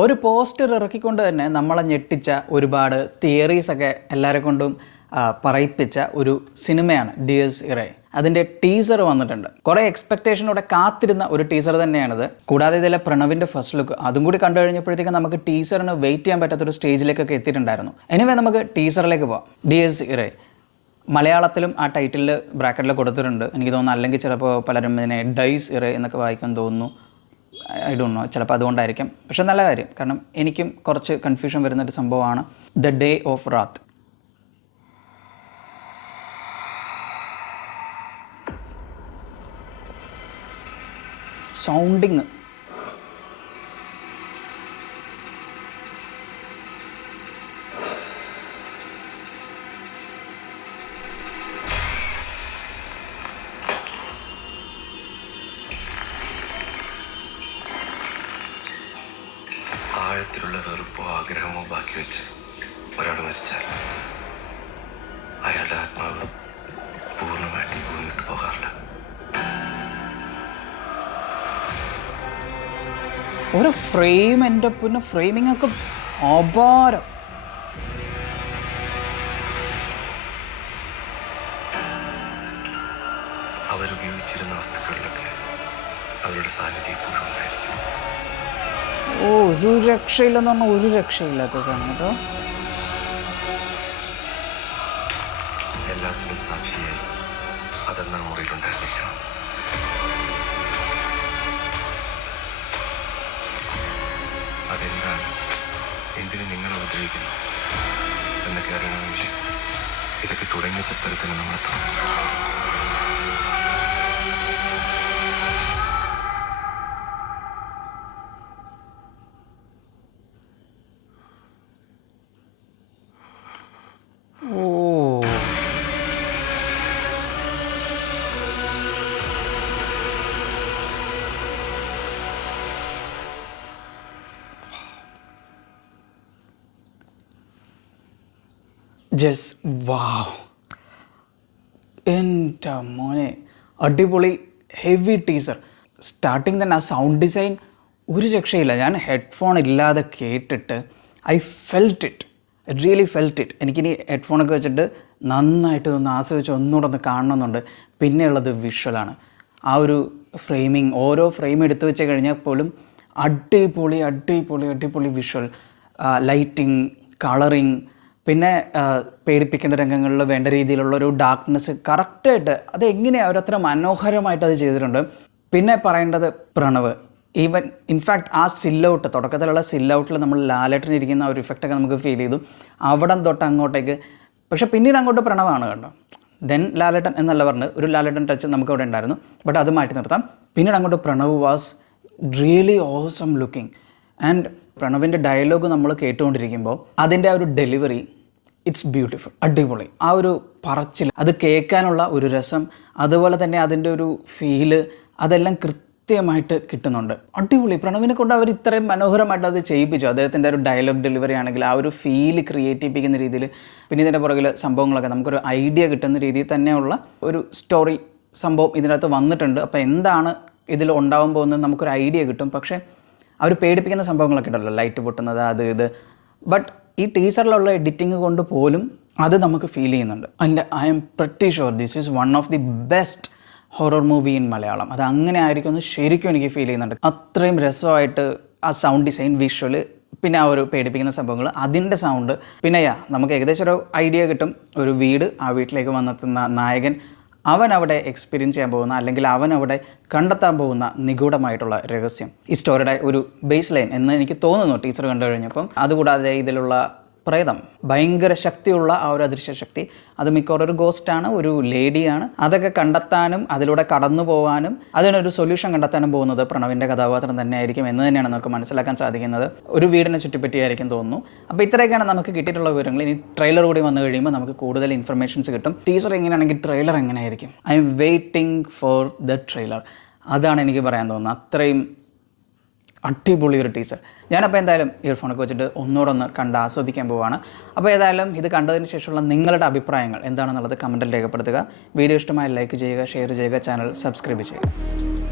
ഒരു പോസ്റ്റർ ഇറക്കിക്കൊണ്ട് തന്നെ നമ്മളെ ഞെട്ടിച്ച ഒരുപാട് തിയറീസൊക്കെ എല്ലാവരെ കൊണ്ടും പറയിപ്പിച്ച ഒരു സിനിമയാണ് ഡിയേഴ്സ് ഇറേ. അതിൻ്റെ ടീസർ വന്നിട്ടുണ്ട്. കുറേ എക്സ്പെക്റ്റേഷനോടെ കാത്തിരുന്ന ഒരു ടീസർ തന്നെയാണിത്. കൂടാതെ ഇതിലെ പ്രണവിൻ്റെ ഫസ്റ്റ് ലുക്ക് അതും കൂടി കണ്ടു കഴിഞ്ഞപ്പോഴത്തേക്കും നമുക്ക് ടീസറിന് വെയിറ്റ് ചെയ്യാൻ പറ്റാത്തൊരു സ്റ്റേജിലേക്കൊക്കെ എത്തിയിട്ടുണ്ടായിരുന്നു. എനിവേ നമുക്ക് ടീസറിലേക്ക് പോവാം. ഡിയേഴ്സ് ഇറേ മലയാളത്തിലും ആ ടൈറ്റിലിൽ ബ്രാക്കറ്റിൽ കൊടുത്തിട്ടുണ്ട്. എനിക്ക് തോന്നുന്നു അല്ലെങ്കിൽ ചിലപ്പോൾ പലരും ഇതിനെ ഡൈസ് ഇറേ എന്നൊക്കെ വായിക്കാൻ തോന്നുന്നു. ഐ ഡോണ്ട് നോ, ചിലപ്പോൾ അതുകൊണ്ടായിരിക്കും. പക്ഷെ നല്ല കാര്യം, കാരണം എനിക്കും കുറച്ച് കൺഫ്യൂഷൻ വരുന്നൊരു സംഭവമാണ് ദ ഡേ ഓഫ് റാത്ത്. സൗണ്ടിങ് ആഴത്തിലുള്ള വെറുപ്പോ ആഗ്രഹമോ ബാക്കി വെച്ച് ഒരാൾ മരിച്ചാൽ അയാളുടെ ആത്മാവ് പൂർണ്ണമായിട്ട് ഭൂമി വിട്ടു പോകാറില്ല. ഒരു ഫ്രെയിം, എൻ്റെ പിന്നെ ഫ്രെയിമിംഗ് ഒക്കെ അപാരം. അവരുപയോഗിച്ചിരുന്ന വസ്തുക്കളിലൊക്കെ അവരുടെ സാന്നിധ്യം എപ്പോഴും ഉണ്ടായിരിക്കും. ഒരു രക്ഷയില്ലെന്ന് പറഞ്ഞാൽ ഒരു രക്ഷയില്ലാത്തതാണ് കേട്ടോ. എല്ലാത്തിനും സാക്ഷിയായി അതെന്നാ മുറിയിലുണ്ടായിരിക്കണം. അതെന്താണ്, എന്തിനു നിങ്ങൾ ഉപദ്രവിക്കുന്നു എന്നൊക്കെ അറിയണമെങ്കിൽ ഇതൊക്കെ തുടങ്ങി വെച്ച സ്ഥലത്തിന് നമ്മളെത്തണം. ജസ്റ്റ് വാവ്, എൻ്റെ മോനെ അടിപൊളി ഹെവി ടീസർ. സ്റ്റാർട്ടിങ് തന്നെ ആ സൗണ്ട് ഡിസൈൻ ഒരു രക്ഷയില്ല. ഞാൻ ഹെഡ്ഫോൺ ഇല്ലാതെ കേട്ടിട്ട് I felt it, really felt it. എനിക്കിനി ഹെഡ്ഫോണൊക്കെ വെച്ചിട്ട് നന്നായിട്ട് ഒന്ന് ആസ്വദിച്ച് ഒന്നുകൂടെ ഒന്ന് കാണണമെന്നുണ്ട്. പിന്നെയുള്ളത് വിഷ്വലാണ്. ആ ഒരു ഫ്രെയിമിങ്, ഓരോ ഫ്രെയിം എടുത്തു വെച്ച് കഴിഞ്ഞാൽ പോലും അടിപൊളി അടിപൊളി അടിപൊളി വിഷ്വൽ, ലൈറ്റിങ്, കളറിങ്, പിന്നെ പേടിപ്പിക്കേണ്ട രംഗങ്ങളിൽ വേണ്ട രീതിയിലുള്ള ഒരു ഡാർക്ക്നെസ് കറക്റ്റായിട്ട് അതെങ്ങനെയാണ് അവരത്ര മനോഹരമായിട്ട് അത് ചെയ്തിട്ടുണ്ട്. പിന്നെ പറയേണ്ടത് പ്രണവ്. ഈവൻ ഇൻഫാക്റ്റ് ആ സില്ലൗട്ട്, തുടക്കത്തിലുള്ള സില്ലൗട്ടിൽ നമ്മൾ ലാലേട്ടനിരിക്കുന്ന ഒരു ഇഫക്റ്റൊക്കെ നമുക്ക് ഫീൽ ചെയ്തു. അവിടം തൊട്ട് അങ്ങോട്ടേക്ക്. പക്ഷേ പിന്നീട് അങ്ങോട്ട് പ്രണവാണ് കേട്ടോ. ദെൻ ലാലേട്ടൻ എന്നല്ല പറഞ്ഞത്, ഒരു ലാലേട്ടൻ ടച്ച് നമുക്ക് അവിടെ ഉണ്ടായിരുന്നു. ബട്ട് അത് മാറ്റി നിർത്താം. പിന്നീട് അങ്ങോട്ട് Pranav was really awesome looking. And പ്രണവിൻ്റെ ഡയലോഗ് നമ്മൾ കേട്ടുകൊണ്ടിരിക്കുമ്പോൾ അതിൻ്റെ ആ ഒരു ഡെലിവറി, ഇറ്റ്സ് ബ്യൂട്ടിഫുൾ, അടിപൊളി. ആ ഒരു പറച്ചിൽ, അത് കേൾക്കാനുള്ള ഒരു രസം, അതുപോലെ തന്നെ അതിൻ്റെ ഒരു ഫീല്, അതെല്ലാം കൃത്യമായിട്ട് കിട്ടുന്നുണ്ട്. അടിപൊളി. പ്രണവിനെ കൊണ്ട് അവർ ഇത്രയും മനോഹരമായിട്ട് അത് ചെയ്യിപ്പിച്ചു. അദ്ദേഹത്തിൻ്റെ ഒരു ഡയലോഗ് ഡെലിവറി ആണെങ്കിൽ ആ ഒരു ഫീല് ക്രിയേറ്റ് ചെയ്യിപ്പിക്കുന്ന രീതിയിൽ, പിന്നെ ഇതിൻ്റെ പുറകിൽ സംഭവങ്ങളൊക്കെ നമുക്കൊരു ഐഡിയ കിട്ടുന്ന രീതിയിൽ തന്നെയുള്ള ഒരു സ്റ്റോറി സംഭവം ഇതിനകത്ത് വന്നിട്ടുണ്ട്. അപ്പോൾ എന്താണ് ഇതിൽ ഉണ്ടാവാൻ പോകുന്നത് നമുക്കൊരു ഐഡിയ കിട്ടും. പക്ഷേ അവർ പേടിപ്പിക്കുന്ന സംഭവങ്ങളൊക്കെ ഉണ്ടല്ലോ, ലൈറ്റ് പൊട്ടുന്നത്, അത് ഇത്. ബട്ട് ഈ ടീച്ചറിലുള്ള എഡിറ്റിംഗ് കൊണ്ട് പോലും അത് നമുക്ക് ഫീൽ ചെയ്യുന്നുണ്ട്. And I M pretty sure this is one of the best horror movie in Malayalam. അത് അങ്ങനെ ആയിരിക്കും എന്ന് ശരിക്കും എനിക്ക് ഫീൽ ചെയ്യുന്നുണ്ട്. അത്രയും രസമായിട്ട് ആ സൗണ്ട് ഡിസൈൻ, വിഷ്വൽ, പിന്നെ ആ ഒരു പേടിപ്പിക്കുന്ന സംഭവങ്ങൾ, അതിൻ്റെ സൗണ്ട്, പിന്നെ നമുക്ക് ഏകദേശം ഒരു ഐഡിയ കിട്ടും. ഒരു വീട്, ആ വീട്ടിലേക്ക് വന്നെത്തുന്ന നായകൻ, അവൻ അവിടെ എക്സ്പീരിയൻസ് ചെയ്യാൻ പോകുന്ന, അല്ലെങ്കിൽ അവൻ അവിടെ കണ്ടെത്താൻ പോകുന്ന നിഗൂഢമായിട്ടുള്ള രഹസ്യം, ഈ സ്റ്റോറിയുടെ ഒരു ബേസ് ലൈൻ എന്ന് എനിക്ക് തോന്നുന്നു ടീച്ചർ കണ്ടു കഴിഞ്ഞപ്പം. അതുകൂടാതെ ഇതിലുള്ള പ്രേതം, ഭയങ്കര ശക്തിയുള്ള ആ ഒരു അദൃശ്യ ശക്തി, അത് മിക്കവാറും ഒരു ഗോസ്റ്റാണ്, ഒരു ലേഡിയാണ്. അതൊക്കെ കണ്ടെത്താനും അതിലൂടെ കടന്നു പോകാനും അതിനൊരു സൊല്യൂഷൻ കണ്ടെത്താനും പോകുന്നത് പ്രണവിൻ്റെ കഥാപാത്രം തന്നെ ആയിരിക്കും എന്ന് തന്നെയാണ് നമുക്ക് മനസ്സിലാക്കാൻ സാധിക്കുന്നത്. ഒരു വീടിനെ ചുറ്റിപ്പറ്റിയായിരിക്കും തോന്നുന്നു. അപ്പോൾ ഇത്രയൊക്കെയാണ് നമുക്ക് കിട്ടിയിട്ടുള്ള വിവരങ്ങൾ. ഇനി ട്രെയിലർ കൂടി വന്നു കഴിയുമ്പോൾ നമുക്ക് കൂടുതൽ ഇൻഫർമേഷൻസ് കിട്ടും. ടീസർ എങ്ങനെയാണെങ്കിൽ ട്രെയിലർ എങ്ങനെയായിരിക്കും, I M waiting for the trailer. അതാണ് എനിക്ക് പറയാൻ തോന്നുന്നത്. അത്രയും അടിപൊളി ഒരു ടീസർ. ഞാനപ്പോൾ എന്തായാലും ഇയർഫോണൊക്കെ വെച്ചിട്ട് ഒന്നുകൂടെ കണ്ട് ആസ്വദിക്കാൻ പോവുകയാണ്. അപ്പോൾ ഏതായാലും ഇത് കണ്ടതിന് ശേഷമുള്ള നിങ്ങളുടെ അഭിപ്രായങ്ങൾ എന്താണെന്നുള്ളത് കമൻറ്റിൽ രേഖപ്പെടുത്തുക. വീഡിയോ ഇഷ്ടമായി ലൈക്ക് ചെയ്യുക, ഷെയർ ചെയ്യുക, ചാനൽ സബ്സ്ക്രൈബ് ചെയ്യുക.